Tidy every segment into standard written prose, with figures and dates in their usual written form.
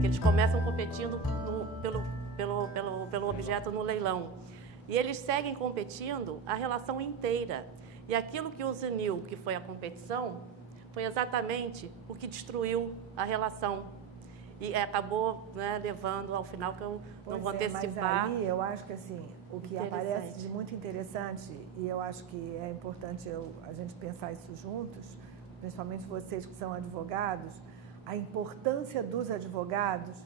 que eles começam competindo pelo objeto no leilão. E eles seguem competindo a relação inteira. E aquilo que os uniu, que foi a competição, foi exatamente o que destruiu a relação. E acabou, né, levando ao final, que eu não vou antecipar. Mas aí eu acho que assim, o que aparece de muito interessante, e eu acho que é importante a gente pensar isso juntos, principalmente vocês que são advogados, a importância dos advogados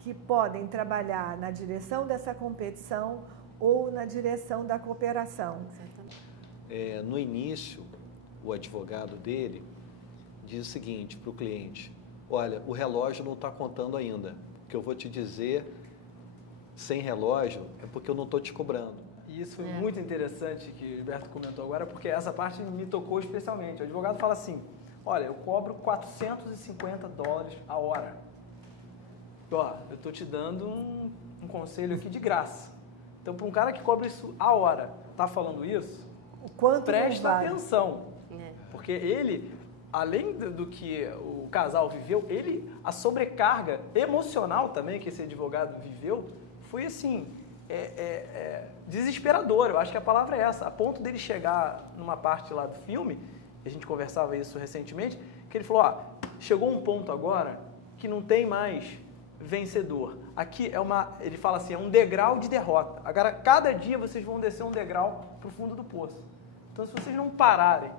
que podem trabalhar na direção dessa competição ou na direção da cooperação. No início, o advogado dele diz o seguinte para o cliente: olha, o relógio não está contando ainda. O que eu vou te dizer, sem relógio, é porque eu não estou te cobrando. E isso foi muito interessante que o Gilberto comentou agora, porque essa parte me tocou especialmente. O advogado fala assim: olha, eu cobro $450 a hora. Ó, eu estou te dando um conselho aqui de graça. Então, para um cara que cobra isso a hora, tá falando isso, presta atenção. Porque ele, além do que o casal viveu, a sobrecarga emocional também que esse advogado viveu, foi assim, desesperador. Eu acho que a palavra é essa. A ponto dele chegar numa parte lá do filme, a gente conversava isso recentemente, que ele falou: chegou um ponto agora que não tem mais vencedor. Aqui ele fala assim, é um degrau de derrota. Agora, cada dia vocês vão descer um degrau para o fundo do poço. Então, se vocês não pararem,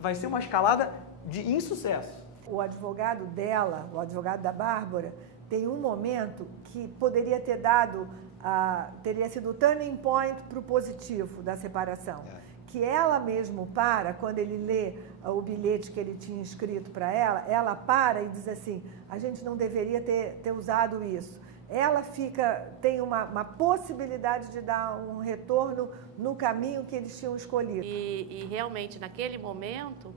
vai ser uma escalada de insucesso. O advogado dela, o advogado da Bárbara, tem um momento que poderia ter teria sido o turning point para o positivo da separação. Que ela mesmo quando ele lê o bilhete que ele tinha escrito para ela para e diz assim: a gente não deveria ter usado isso. Ela tem uma possibilidade de dar um retorno no caminho que eles tinham escolhido. E realmente, naquele momento,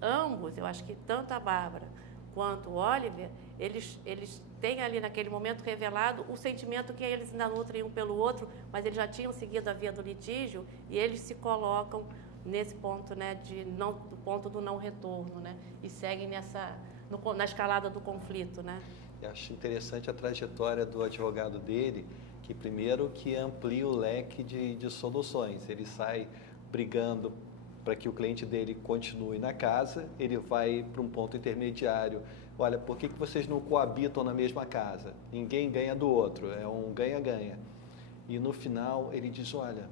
ambos, eu acho que tanto a Bárbara quanto o Oliver, eles têm ali naquele momento revelado o sentimento que eles ainda nutrem um pelo outro, mas eles já tinham seguido a via do litígio e eles se colocam nesse ponto, né, do ponto do não retorno, né, e seguem na escalada do conflito, né. Eu acho interessante a trajetória do advogado dele, que primeiro que amplia o leque de soluções. Ele sai brigando para que o cliente dele continue na casa, ele vai para um ponto intermediário. Olha, por que vocês não coabitam na mesma casa? Ninguém ganha do outro, é um ganha-ganha. E no final ele diz: olha,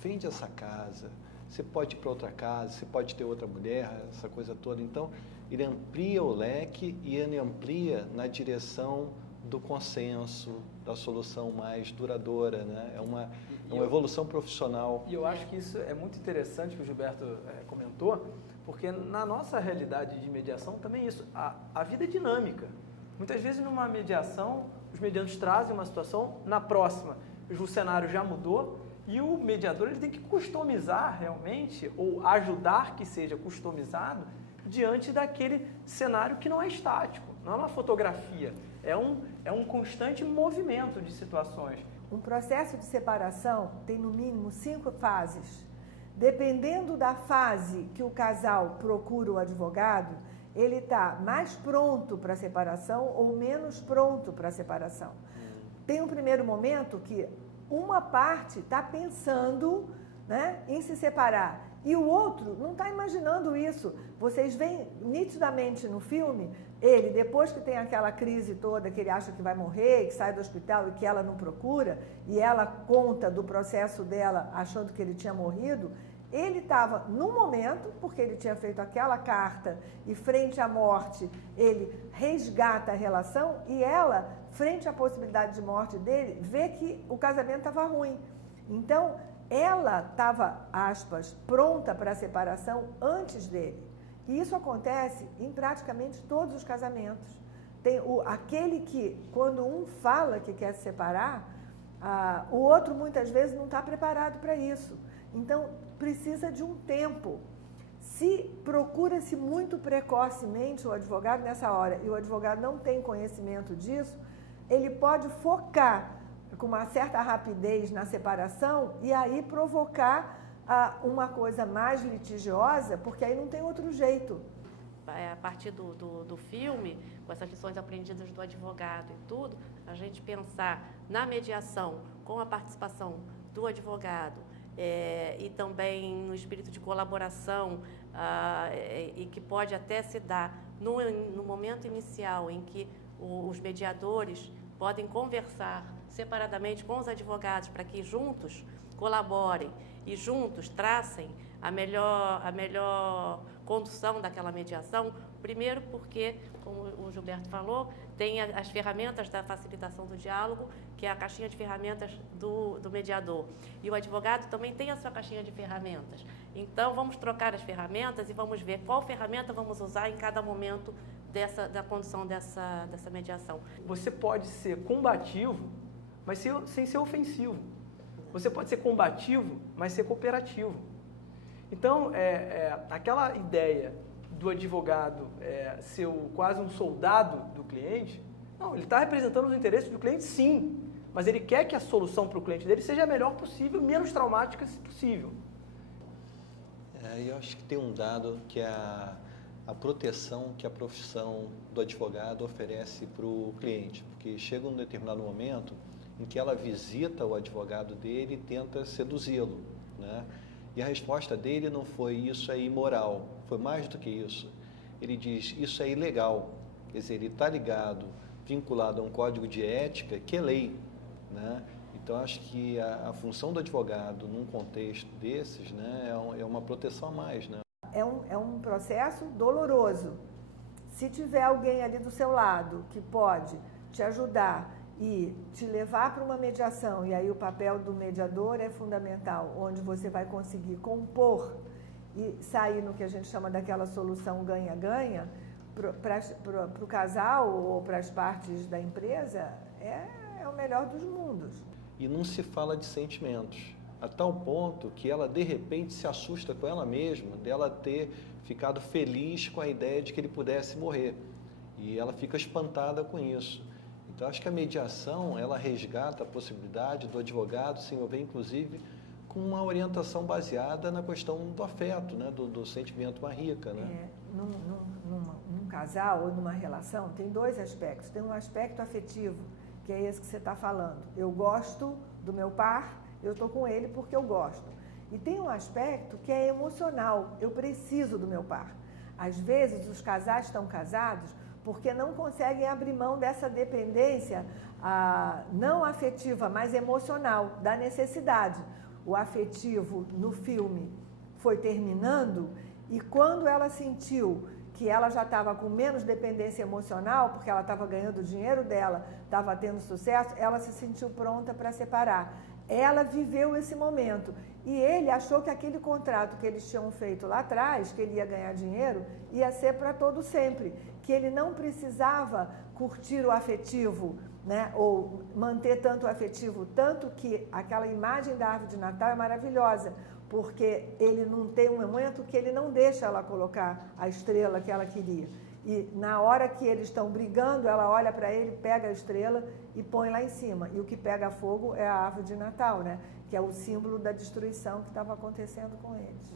vende essa casa, você pode ir para outra casa, você pode ter outra mulher, essa coisa toda. Então, ele amplia o leque e ele amplia na direção do consenso, da solução mais duradoura, né? É uma evolução profissional. E eu acho que isso é muito interessante que o Gilberto comentou, porque na nossa realidade de mediação também isso, a vida é dinâmica. Muitas vezes numa mediação, os mediantes trazem uma situação, na próxima o cenário já mudou e o mediador ele tem que customizar realmente, ou ajudar que seja customizado diante daquele cenário que não é estático, não é uma fotografia, é um constante movimento de situações. Um processo de separação tem no mínimo 5 fases. Dependendo da fase que o casal procura o advogado, ele está mais pronto para a separação ou menos pronto para a separação. Tem um primeiro momento que uma parte está pensando, né, em se separar e o outro não está imaginando isso. Vocês veem nitidamente no filme, ele, depois que tem aquela crise toda, que ele acha que vai morrer, que sai do hospital e que ela não procura, e ela conta do processo dela achando que ele tinha morrido, ele estava no momento, porque ele tinha feito aquela carta e frente à morte ele resgata a relação e ela, frente à possibilidade de morte dele, vê que o casamento estava ruim. Então, ela estava, aspas, pronta para a separação antes dele. E isso acontece em praticamente todos os casamentos. Tem aquele que, quando um fala que quer se separar, o outro muitas vezes não está preparado para isso. Então, precisa de um tempo. Se procura-se muito precocemente o advogado nessa hora e o advogado não tem conhecimento disso, ele pode focar com uma certa rapidez na separação e aí provocar uma coisa mais litigiosa, porque aí não tem outro jeito. a partir do filme, com essas lições aprendidas do advogado e tudo, a gente pensar na mediação com a participação do advogado e também no espírito de colaboração e que pode até se dar no momento inicial em que os mediadores podem conversar separadamente com os advogados para que juntos colaborem e juntos tracem a melhor condução daquela mediação. Primeiro porque, como o Gilberto falou, tem as ferramentas da facilitação do diálogo, que é a caixinha de ferramentas do mediador. E o advogado também tem a sua caixinha de ferramentas. Então, vamos trocar as ferramentas e vamos ver qual ferramenta vamos usar em cada momento da condução dessa mediação. Você pode ser combativo, mas sem ser ofensivo. Você pode ser combativo, mas ser cooperativo. Então, aquela ideia do advogado ser quase um soldado do cliente, não, ele está representando os interesses do cliente, sim, mas ele quer que a solução para o cliente dele seja a melhor possível, menos traumática se possível. Eu acho que tem um dado que é a proteção que a profissão do advogado oferece para o cliente, porque chega um determinado momento em que ela visita o advogado dele e tenta seduzi-lo, né? E a resposta dele não foi isso é imoral, foi mais do que isso. Ele diz, isso é ilegal. Quer dizer, ele está ligado, vinculado a um código de ética que é lei, né? Então, acho que a função do advogado num contexto desses, né, é uma proteção a mais, né? É um processo doloroso. Se tiver alguém ali do seu lado que pode te ajudar e te levar para uma mediação, e aí o papel do mediador é fundamental, onde você vai conseguir compor e sair no que a gente chama daquela solução ganha-ganha, para o casal ou para as partes da empresa, é o melhor dos mundos. E não se fala de sentimentos, a tal ponto que ela de repente se assusta com ela mesma, dela ter ficado feliz com a ideia de que ele pudesse morrer. E ela fica espantada com isso. Então, acho que a mediação, ela resgata a possibilidade do advogado se envolver, inclusive, com uma orientação baseada na questão do afeto, né? do sentimento mais rica, né? Num casal ou numa relação, tem dois aspectos. Tem um aspecto afetivo, que é esse que você está falando. Eu gosto do meu par, eu estou com ele porque eu gosto. E tem um aspecto que é emocional, eu preciso do meu par. Às vezes, os casais estão casados porque não conseguem abrir mão dessa dependência não afetiva, mas emocional, da necessidade. O afetivo no filme foi terminando e quando ela sentiu que ela já estava com menos dependência emocional, porque ela estava ganhando o dinheiro dela, estava tendo sucesso, ela se sentiu pronta para separar. Ela viveu esse momento e ele achou que aquele contrato que eles tinham feito lá atrás, que ele ia ganhar dinheiro, ia ser para todo sempre, que ele não precisava curtir o afetivo, né, ou manter tanto o afetivo, tanto que aquela imagem da árvore de Natal é maravilhosa, porque ele não tem um momento que ele não deixa ela colocar a estrela que ela queria. E na hora que eles estão brigando, ela olha para ele, pega a estrela e põe lá em cima. E o que pega fogo é a árvore de Natal, né? Que é o símbolo da destruição que estava acontecendo com eles.